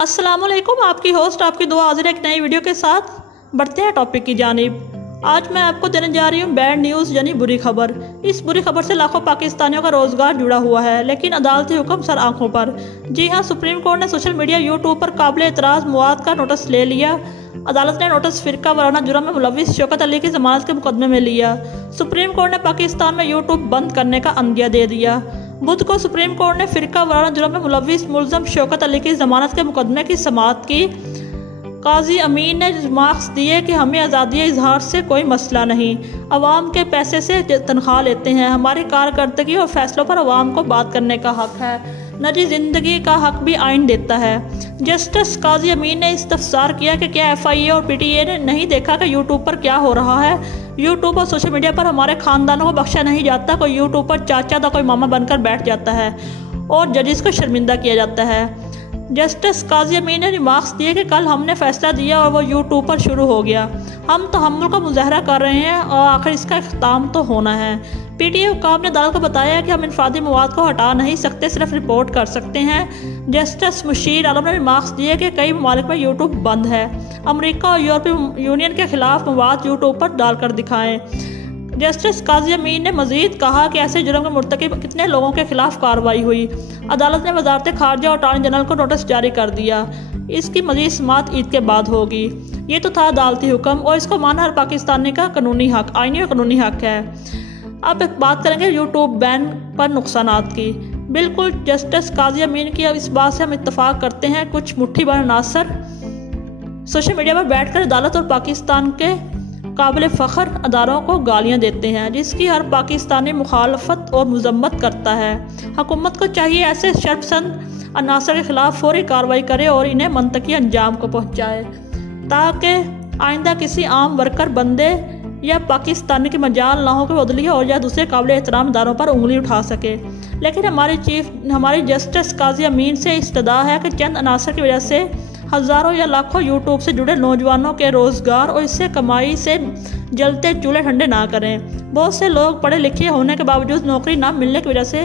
अस्सलाम वालेकुम, आपकी होस्ट आपकी दुआ हाजिर है एक नई वीडियो के साथ। बढ़ते हैं टॉपिक की जानिब। आज मैं आपको देने जा रही हूँ बैड न्यूज़ यानी बुरी खबर। इस बुरी खबर से लाखों पाकिस्तानियों का रोज़गार जुड़ा हुआ है, लेकिन अदालती हुक्म सर आंखों पर। जी हाँ, सुप्रीम कोर्ट ने सोशल मीडिया यूट्यूब पर काबिल एतराज़ मवाद का नोटिस ले लिया। अदालत ने नोटिस फ़िरका वाराना जुर्म में मुलविस शौकत अली की ज़मानत के मुकदमे में लिया। सुप्रीम कोर्ट ने पाकिस्तान में यूट्यूब बंद करने का अंदिया दे दिया। बुध को सुप्रीम कोर्ट ने फ़िरका वाराना जुर्म में मुलविस मुल्ज़म शौकत अली की ज़मानत के मुकदमे की समाअत की। काजी अमीन ने मार्क्स दिए कि हमें आज़ादी इजहार से कोई मसला नहीं, अवाम के पैसे से तनख्वाह लेते हैं, हमारी कारकर्दगी और फैसलों पर अवाम को बात करने का हक है, निजी ज़िंदगी का हक भी आइन देता है। जस्टिस काजी अमीन ने इस्तफसार किया कि क्या FIA और PTA ने नहीं देखा कि यूट्यूब पर क्या हो रहा है। यूट्यूब और सोशल मीडिया पर हमारे ख़ानदानों को बख्शा नहीं जाता। कोई यूट्यूब पर चाचा तो कोई मामा बनकर बैठ जाता है और जजिस को शर्मिंदा किया जाता है। जस्टिस काजी अमीन ने रिमार्क्स दिए कि कल हमने फैसला दिया और वो यूट्यूब पर शुरू हो गया। हम तहम्मुल का मुजाहरा कर रहे हैं और आखिर इसका इख्तिताम तो होना है। PTA हुक्काम ने अदालत को बताया कि हम इनफरादी मवाद को हटा नहीं सकते, सिर्फ रिपोर्ट कर सकते हैं। जस्टिस मुशीर आलम ने रिमार्क्स दिए कि कई ममालिक में यूट्यूब बंद है, अमरीका और यूरोपीय यूनियन के खिलाफ मवाद यूट्यूब पर डालकर दिखाएं। जस्टिस काजी अमीन ने मजीद कहा कि ऐसे जुर्म के मुर्तकिब कितने लोगों के खिलाफ कार्रवाई हुई। अदालत ने वजारत खारजा और अटॉर्नी जनरल को नोटिस जारी कर दिया। इसकी मजीद समाअत ईद के बाद होगी। ये तो था अदालती हुक्म और इसको माना हर पाकिस्तानी का कानूनी हक, आईनी और कानूनी हक है। अब बात करेंगे यूट्यूब बैन पर नुकसानात की। बिल्कुल जस्टिस काजी अमीन की इस बात से हम इत्तफाक करते हैं। कुछ मुट्ठी भर अनासर सोशल मीडिया पर बैठकर अदालत और पाकिस्तान के काबिल फ़ख्र अदारों को गालियां देते हैं, जिसकी हर पाकिस्तानी मुखालफत और मजम्मत करता है। हुकूमत को चाहिए ऐसे शर्पसंद अनासर के खिलाफ फौरी कार्रवाई करे और इन्हें मंतकी अंजाम को पहुँचाए, ताकि आइंदा किसी आम वर्कर बंदे या पाकिस्तानी की मजाल ना हो कि बदलिए और या दूसरे काबिल एहतराम इदारों पर उंगली उठा सके। लेकिन हमारी जस्टिस काजी अमीन से इस्तदा है कि चंद अनासर की वजह से हज़ारों या लाखों यूट्यूब से जुड़े नौजवानों के रोज़गार और इससे कमाई से जलते चूल्हे ठंडे ना करें। बहुत से लोग पढ़े लिखे होने के बावजूद नौकरी ना मिलने की वजह से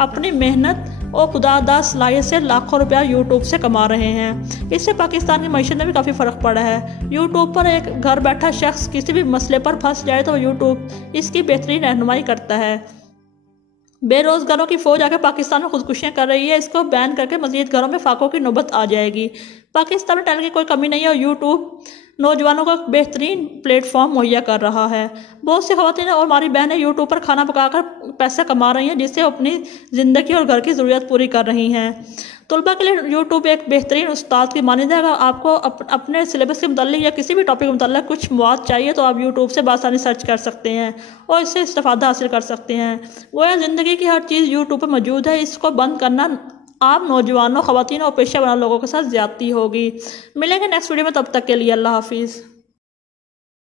अपनी मेहनत और खुदादा सलाहियत से लाखों रुपया यूट्यूब से कमा रहे हैं। इससे पाकिस्तान की मईशत में भी काफ़ी फ़र्क पड़ा है। यूट्यूब पर एक घर बैठा शख्स किसी भी मसले पर फंस जाए तो यूट्यूब इसकी बेहतरीन रहनुमाई करता है। बेरोज़गारों की फ़ौज आकर पाकिस्तान में खुदकुशियाँ कर रही है। इसको बैन करके मज़ीद घरों में फाकों की नौबत आ जाएगी। पाकिस्तान में टैलेंट की कोई कमी नहीं है और यूट्यूब नौजवानों को एक बेहतरीन प्लेटफॉर्म मुहैया कर रहा है। बहुत सी ख़वातीन और हमारी बहनें यूट्यूब पर खाना पकाकर पैसा कमा रही हैं, जिससे अपनी ज़िंदगी और घर की ज़रूरत पूरी कर रही हैं। तलबा के लिए यूट्यूब एक बेहतरीन उस्ताद की मानद है। अगर आपको अपने सिलेबस के मुताल्लिक या किसी भी टॉपिक के मुताल्लिक कुछ मवाद चाहिए तो आप यूट्यूब से बासानी सर्च कर सकते हैं और इससे इस्तिफादा हासिल कर सकते हैं। गोया ज़िंदगी की हर चीज़ यूट्यूब पर मौजूद है। इसको बंद करना आम नौजवानों, ख़वातीन और पेशा वाले लोगों के साथ ज़्यादती होगी। मिलेंगे नेक्स्ट वीडियो में, तब तक के लिए अल्लाह हाफिज़।